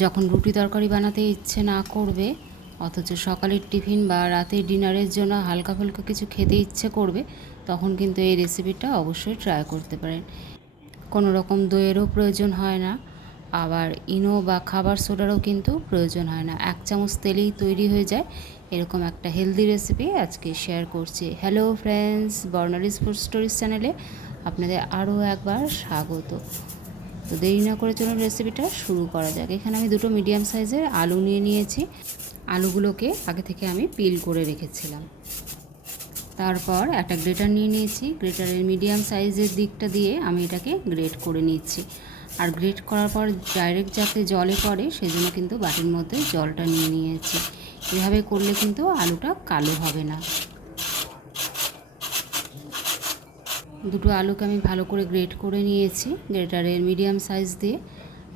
যখন রুটি তরকারি বানাতে ইচ্ছে না করবে, অথচ সকালের টিফিন বা রাতের ডিনারের জন্য হালকা ফুলকা কিছু খেতে ইচ্ছে করবে, তখন কিন্তু এই রেসিপিটা অবশ্যই ট্রাই করতে পারেন। কোনো রকম দইয়েরও প্রয়োজন হয় না, আবার ইনো বা খাবার সোডারও কিন্তু প্রয়োজন হয় না। এক চামচ তেলেই তৈরি হয়ে যায়, এরকম একটা হেলদি রেসিপি আজকে শেয়ার করছি। Hello friends Barnali's food stories চ্যানেলে আপনাদের আরও একবার স্বাগত। তো দেরি না করে চলুন রেসিপিটা শুরু করা যাক। এখানে আমি দুটো মিডিয়াম সাইজের আলু নিয়ে নিয়েছি। আলুগুলোকে আগে থেকে আমি পিল করে রেখেছিলাম। তারপর একটা গ্রেটার নিয়ে নিয়েছি। গ্রেটারের মিডিয়াম সাইজের দিকটা দিয়ে আমি এটাকে গ্রেট করে নিচ্ছি। আর গ্রেট করার পর ডাইরেক্ট যাতে জলে পড়ে সেই জন্য কিন্তু বাটির মধ্যে জলটা নিয়ে নিয়েছি। এভাবে করলে কিন্তু আলুটা কালো হবে না। দুটো আলুকে আমি ভালো করে গ্রেট করে নিয়েছি গ্রেটারের মিডিয়াম সাইজ দিয়ে।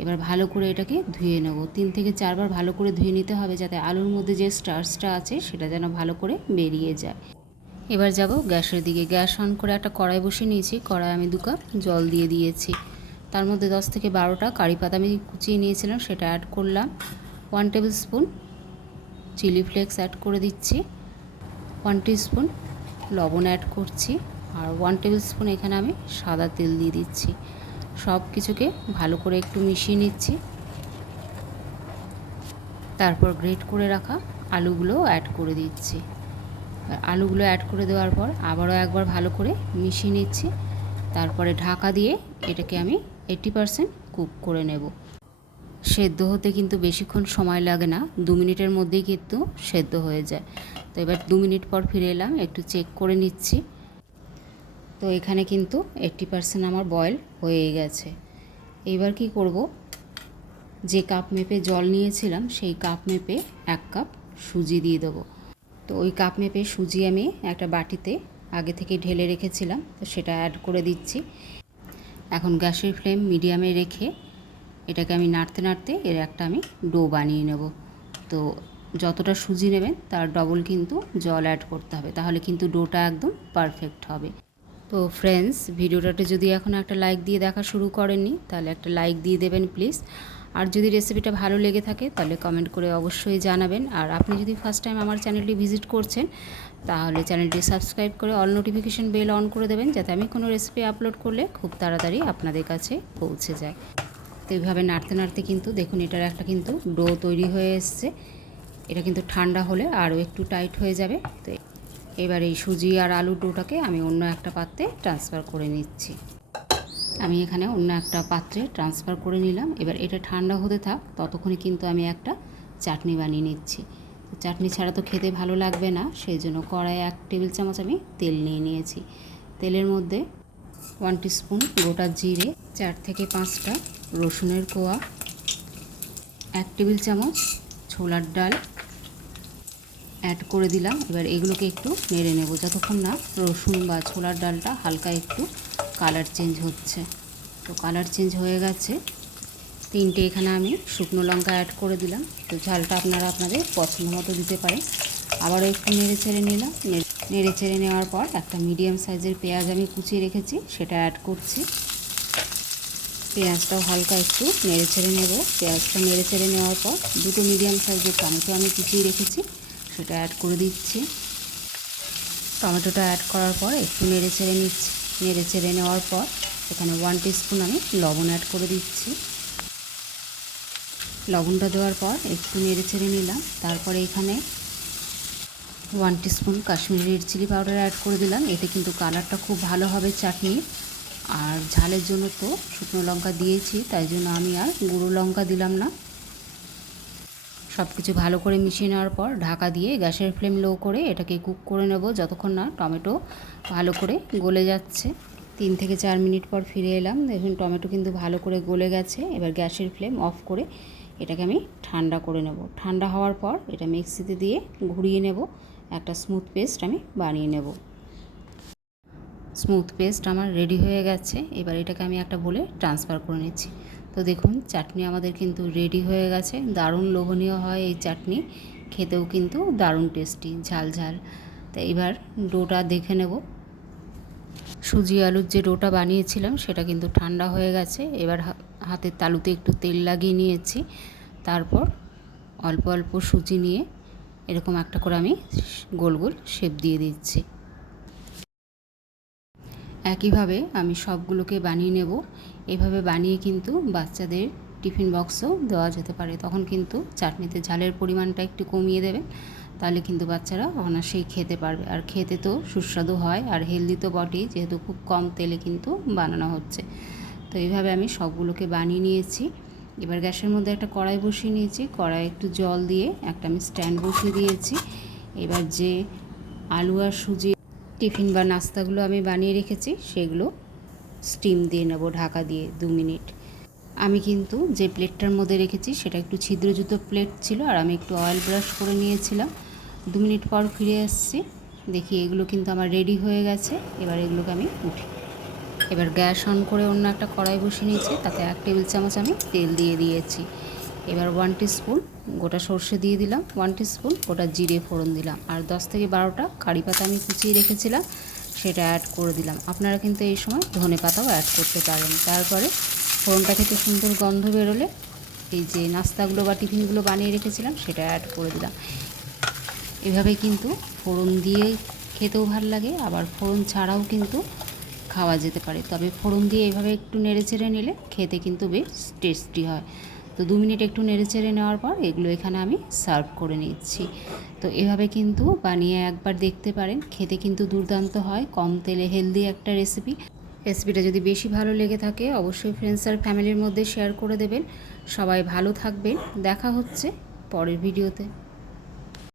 এবার ভালো করে এটাকে ধুয়ে নেব। তিন থেকে চারবার ভালো করে ধুয়ে নিতে হবে যাতে আলুর মধ্যে যে স্টার্চটা আছে সেটা যেন ভালো করে বেরিয়ে যায়। এবার যাব গ্যাসের দিকে। গ্যাস অন করে একটা কড়াই বসিয়ে নিয়েছি। কড়াই আমি দু কাপ জল দিয়ে দিয়েছি। তার মধ্যে দশ থেকে বারোটা কারি পাতা আমি কুচিয়ে নিয়েছিলাম, সেটা অ্যাড করলাম। One tablespoon chilli flakes add করে দিচ্ছি। ওয়ান স্পুন লবণ অ্যাড করছি। আর ওয়ান টেবিল স্পুন এখানে আমি সাদা তেল দিয়ে দিচ্ছি। সব কিছুকে ভালো করে একটু মিশিয়ে নিচ্ছি। তারপর গ্রেট করে রাখা আলুগুলো অ্যাড করে দিচ্ছি। আলুগুলো অ্যাড করে দেওয়ার পর আবারও একবার ভালো করে মিশিয়ে নিচ্ছি। তারপরে ঢাকা দিয়ে এটাকে আমি এইটি পারসেন্ট কুক করে নেব। সেদ্ধ হতে কিন্তু বেশিক্ষণ সময় লাগে না, দু মিনিটের মধ্যেই কিন্তু সেদ্ধ হয়ে যায়। তো এবার দু মিনিট পর ফিরে এলাম, একটু চেক করে নিচ্ছি। তো এখানে কিন্তু এইট্টি পারসেন্ট আমার বয়েল হয়ে গেছে। এইবার কি করব? যে কাপ মেপে জল নিয়েছিলাম, সেই কাপ মেপে এক কাপ সুজি দিয়ে দেবো। তো ওই কাপ মেপে সুজি আমি একটা বাটিতে আগে থেকে ঢেলে রেখেছিলাম, তো সেটা অ্যাড করে দিচ্ছি। এখন গ্যাসের ফ্লেম মিডিয়ামে রেখে এটাকে আমি নাড়তে নাড়তে এর একটা আমি ডো বানিয়ে নেব। তো যতটা সুজি নেবেন, তার ডবল কিন্তু জল অ্যাড করতে হবে, তাহলে কিন্তু ডোটা একদম পারফেক্ট হবে। তো ফ্রেন্ডস ভিডিওটাতে যদি এখন একটা লাইক দিয়ে দেখা শুরু করেননি, তাহলে একটা লাইক দিয়ে দেবেন প্লিজ আর যদি রেসিপিটা ভালো লেগে থাকে, তাহলে কমেন্ট করে অবশ্যই জানাবেন। আর আপনি যদি ফার্স্ট টাইম আমার চ্যানেলটি ভিজিট করছেন, তাহলে চ্যানেলটি সাবস্ক্রাইব করে অল নোটিফিকেশন বেল অন করে দেবেন, যাতে আমি কোনো রেসিপি আপলোড করলে খুব তাড়াতাড়ি আপনাদের কাছে পৌঁছে যায়। তো এইভাবে নাড়তে নাড়তে কিন্তু দেখুন, এটার একটা কিন্তু ডো তৈরি হয়ে এসছে। এটা কিন্তু ঠান্ডা হলে আরও একটু টাইট হয়ে যাবে। তো এবার এই সুজি আর আলুর ডোটাকে আমি অন্য একটা পাত্রে ট্রান্সফার করে নিচ্ছি। আমি এখানে অন্য একটা পাত্রে ট্রান্সফার করে নিলাম। এবার এটা ঠান্ডা হতে থাক, ততক্ষণে কিন্তু আমি একটা চাটনি বানিয়ে নিচ্ছি। চাটনি ছাড়া তো খেতে ভালো লাগবে না সেই জন্য কড়াই এক টেবিল চামচ আমি তেল নিয়ে নিয়েছি। তেলের মধ্যে ওয়ান স্পুন গোটা জিরে, চার থেকে পাঁচটা রসুনের কোয়া, এক টেবিল চামচ ছোলার ডাল অ্যাড করে দিলাম। এবার এগুলোকে একটু নেড়ে নেব। যতক্ষণ না রসুন বা ছোলার ডালটা হালকা একটু কালার চেঞ্জ হচ্ছে। তো কালার চেঞ্জ হয়ে গেছে। তিনটে এখানে আমি শুকনো লঙ্কা অ্যাড করে দিলাম। তো ঝালটা আপনারা আপনাদের পছন্দ মতো দিতে পারেন। আবারও একটু নেড়ে ছেড়ে নিলাম। নেড়ে ছেড়ে নেওয়ার পর একটা মিডিয়াম সাইজের পেঁয়াজ আমি কুচিয়ে রেখেছি, সেটা অ্যাড করছি। পেঁয়াজটাও হালকা একটু নেড়ে ছেড়ে নেব। পেঁয়াজটা নেড়ে ছেড়ে নেওয়ার পর দুটো মিডিয়াম সাইজের টমেটো আমি কুচিয়ে রেখেছি। সেটা অ্যাড করে দিচ্ছি। টমেটোটা অ্যাড করার পর একটু নেড়ে ছেড়ে নিচ্ছি। নেড়ে ছেড়ে নেওয়ার পর এখানে ওয়ান স্পুন আমি লবণ অ্যাড করে দিচ্ছি। লবণটা দেওয়ার পর একটু নেড়ে ছেড়ে নিলাম। তারপরে এখানে one spoon Kashmiri red chilli powder add করে দিলাম। এতে কিন্তু কালারটা খুব ভালো হবে চাটনির আর ঝালের জন্য তো শুকনো লঙ্কা দিয়েছি, তাই জন্য আমি আর গুঁড়ো লঙ্কা দিলাম না। সব কিছু ভালো করে মিশিয়ে নেওয়ার পর ঢাকা দিয়ে গ্যাসের ফ্লেম লো করে এটাকে কুক করে নেব যতক্ষণ না টমেটো ভালো করে গলে যাচ্ছে। তিন থেকে চার মিনিট পর ফিরে এলাম। দেখুন, টমেটো কিন্তু ভালো করে গলে গেছে। এবার গ্যাসের ফ্লেম অফ করে এটাকে আমি ঠান্ডা করে নেব। ঠান্ডা হওয়ার পর এটা মিক্সিতে দিয়ে ঘুরিয়ে নেব। একটা স্মুথ পেস্ট আমি বানিয়ে নেব। স্মুথ পেস্ট আমার রেডি হয়ে গেছে। এবার এটাকে আমি একটা বলে ট্রান্সফার করে নিচ্ছি। তো দেখুন, চাটনি আমাদের কিন্তু রেডি হয়ে গেছে। দারুণ লোভনীয় হয় এই চাটনি। খেতেও কিন্তু দারুণ টেস্টি ঝাল ঝাল। তো এবার ডোটা দেখে নেব। সুজি আলুর যে ডোটা বানিয়েছিলাম, সেটা কিন্তু ঠান্ডা হয়ে গেছে। এবার হাতের তালুতে একটু তেল লাগিয়ে নিয়েছি। তারপর অল্প অল্প সুজি নিয়ে এরকম একটা করে আমি গোল গোল শেপ দিয়ে দিচ্ছি। একইভাবে আমি সবগুলোকে বানিয়ে নেব। এভাবে বানিয়ে কিন্তু বাচ্চাদের টিফিন বক্সও দেওয়া যেতে পারে। তখন কিন্তু চাটনিতে ঝালের পরিমাণটা একটু কমিয়ে দেবেন তাহলে কিন্তু বাচ্চারা অনায়াসেই খেতে পারবে। আর খেতে তো সুস্বাদু হয় আর হেলদি তো বটেই, যেহেতু খুব কম তেলে কিন্তু বানানো হচ্ছে। তো এইভাবে আমি সবগুলোকে বানিয়ে নিয়েছি। এবার গ্যাসের মধ্যে একটা কড়াই বসিয়ে নিয়েছি। কড়াই একটু জল দিয়ে একটা আমি স্ট্যান্ড বসিয়ে দিয়েছি। এবার যে আলু আর সুজি টিফিন বা নাস্তাগুলো আমি বানিয়ে রেখেছি, সেগুলো স্টিম দিয়ে নেব ঢাকা দিয়ে দু মিনিট। আমি কিন্তু যে প্লেটটার মধ্যে রেখেছি, সেটা একটু ছিদ্রযুক্ত প্লেট ছিল আর আমি একটু অয়েল ব্রাশ করে নিয়েছিলাম। দু মিনিট পর ফিরে আসছি, দেখি এগুলো কিন্তু আমার রেডি হয়ে গেছে, এবার এগুলোকে আমি উঠি। এবার গ্যাস অন করে অন্য একটা কড়াই বসিয়ে নিয়েছি, তাতে এক টেবিল চামচ আমি তেল দিয়ে দিয়েছি। এবার ওয়ান স্পুন গোটা সর্ষে দিয়ে দিলাম ওয়ান স্পুন গোটা জিরে ফোড়ন দিলাম আর দশ থেকে বারোটা কারি পাতা আমি কুচিয়ে রেখেছিলাম, সেটা অ্যাড করে দিলাম। আপনারা কিন্তু এই সময় ধনে পাতাও অ্যাড করতে পারেন। তারপরে ফোড়নটা থেকে সুন্দর গন্ধ বেরোলে এই যে নাস্তাগুলো বা টিফিনগুলো বানিয়ে রেখেছিলাম, সেটা অ্যাড করে দিলাম। এভাবে কিন্তু ফোড়ন দিয়ে খেতেও ভালো লাগে, আবার ফোড়ন ছাড়াও কিন্তু খাওয়া যেতে পারে। তবে ফোড়ন দিয়ে এভাবে একটু নেড়ে চেড়ে নিলে খেতে কিন্তু বেশ টেস্টি হয়। তো দু মিনিট একটু নেড়ে চেড়ে নেওয়ার পর এগুলো এখানে আমি সার্ভ করে নিচ্ছি। তো এভাবে কিন্তু বানিয়ে একবার দেখতে পারেন, খেতে কিন্তু দুর্দান্ত হয়, কম তেলে হেলদি একটা রেসিপি। রেসিপিটা যদি বেশি ভালো লেগে থাকে, অবশ্যই ফ্রেন্ডস আর ফ্যামিলির মধ্যে শেয়ার করে দেবেন। সবাই ভালো থাকবেন, দেখা হচ্ছে পরের ভিডিওতে